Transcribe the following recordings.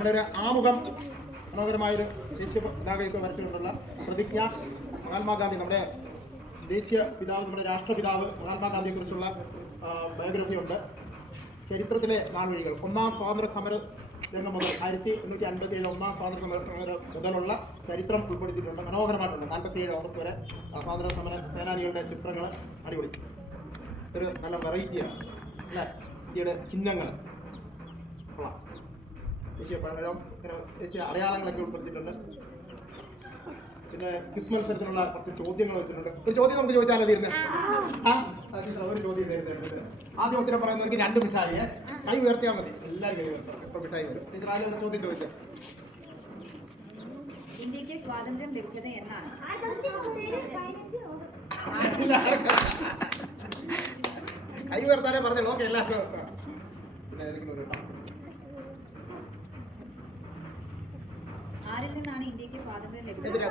നമ്മുടെ ഒരു ആമുഖം മനോഹരമായൊരു ദേശീയ പതാകയൊക്കെ വരച്ചുകൊണ്ടുള്ള പ്രതിജ്ഞ. മഹാത്മാഗാന്ധി നമ്മുടെ ദേശീയ പിതാവ്, നമ്മുടെ രാഷ്ട്രപിതാവ് മഹാത്മാഗാന്ധിയെക്കുറിച്ചുള്ള ബയോഗ്രഫി ഉണ്ട്. ചരിത്രത്തിലെ നാൾവഴികൾ, ഒന്നാം സ്വാതന്ത്ര്യ സമര രംഗം മുതൽ 1857 ഒന്നാം സ്വാതന്ത്ര്യ സമര മുതലുള്ള ചരിത്രം ഉൾപ്പെടുത്തിയിട്ടുണ്ട്. മനോഹരമായിട്ടുണ്ട്. 47 ഓഗസ്റ്റ് വരെ സ്വാതന്ത്ര്യ സമര സേനാനികളുടെ ചിത്രങ്ങൾ അടിപൊളി. ഒരു നല്ല വെറൈറ്റിയാണ് അല്ലേ? ഇന്ത്യയുടെ ചിഹ്നങ്ങൾ, ദേശീയ പഴം, ദേശീയ അടയാളങ്ങളൊക്കെ ഉൾപ്പെടുത്തിയിട്ടുണ്ട്. പിന്നെ ക്വിസ് മത്സരത്തിനുള്ള കുറച്ച് ചോദ്യങ്ങൾ വെച്ചിട്ടുണ്ട്. ഒരു ചോദ്യം നമുക്ക് ചോദിച്ചാലോ തീരുന്നത്? ഒരു ചോദ്യം തരുന്നുണ്ട്. ആദ്യം ഉത്തരം പറയുന്നവർക്ക് 2 മിഠായി. കൈ ഉയർത്തിയാൽ മതി, എല്ലാവരും കൈ ഉയർത്തണം. എപ്പോൾ മിഠായി വരും? ടീച്ചർ ആദ്യം ചോദ്യം ചോദിച്ചത്. ഇന്ത്യക്ക് സ്വാതന്ത്ര്യം ലഭിച്ചത് എന്നാണ്? കൈ ഉയർത്താനേ പറഞ്ഞല്ലോ. ഓക്കെ, എല്ലാവർക്കും പിന്നെ ഏതെങ്കിലും ഒരു ആരിൽ നിന്നാണ് ഇന്ത്യക്ക് സ്വാതന്ത്ര്യം ലഭിച്ചത്?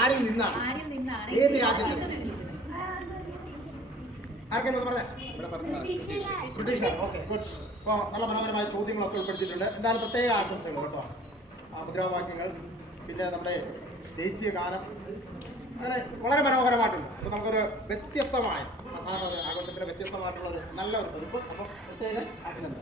ആരിൽ നിന്നാണ്? ഏത് രാജ്യത്ത്? ബ്രിട്ടീഷുകാർ. Okay, good. അപ്പോൾ നല്ല മനോഹരമായ ചോദ്യങ്ങളൊക്കെ ഉൾപ്പെടുത്തിയിട്ടുണ്ട്. എന്തായാലും പ്രത്യേക ആശംസകൾ കേട്ടോ. മുദ്രാവാക്യങ്ങൾ, പിന്നെ നമ്മുടെ ദേശീയ ഗാനം, അങ്ങനെ വളരെ മനോഹരമായിട്ടുണ്ട്. അപ്പോൾ നമുക്കൊരു വ്യത്യസ്തമായ ആഘോഷത്തിൻ്റെ വ്യത്യസ്തമായിട്ടുള്ള ഒരു നല്ലൊരു പതിപ്പ്. അപ്പോൾ പ്രത്യേക അഭിനന്ദനം.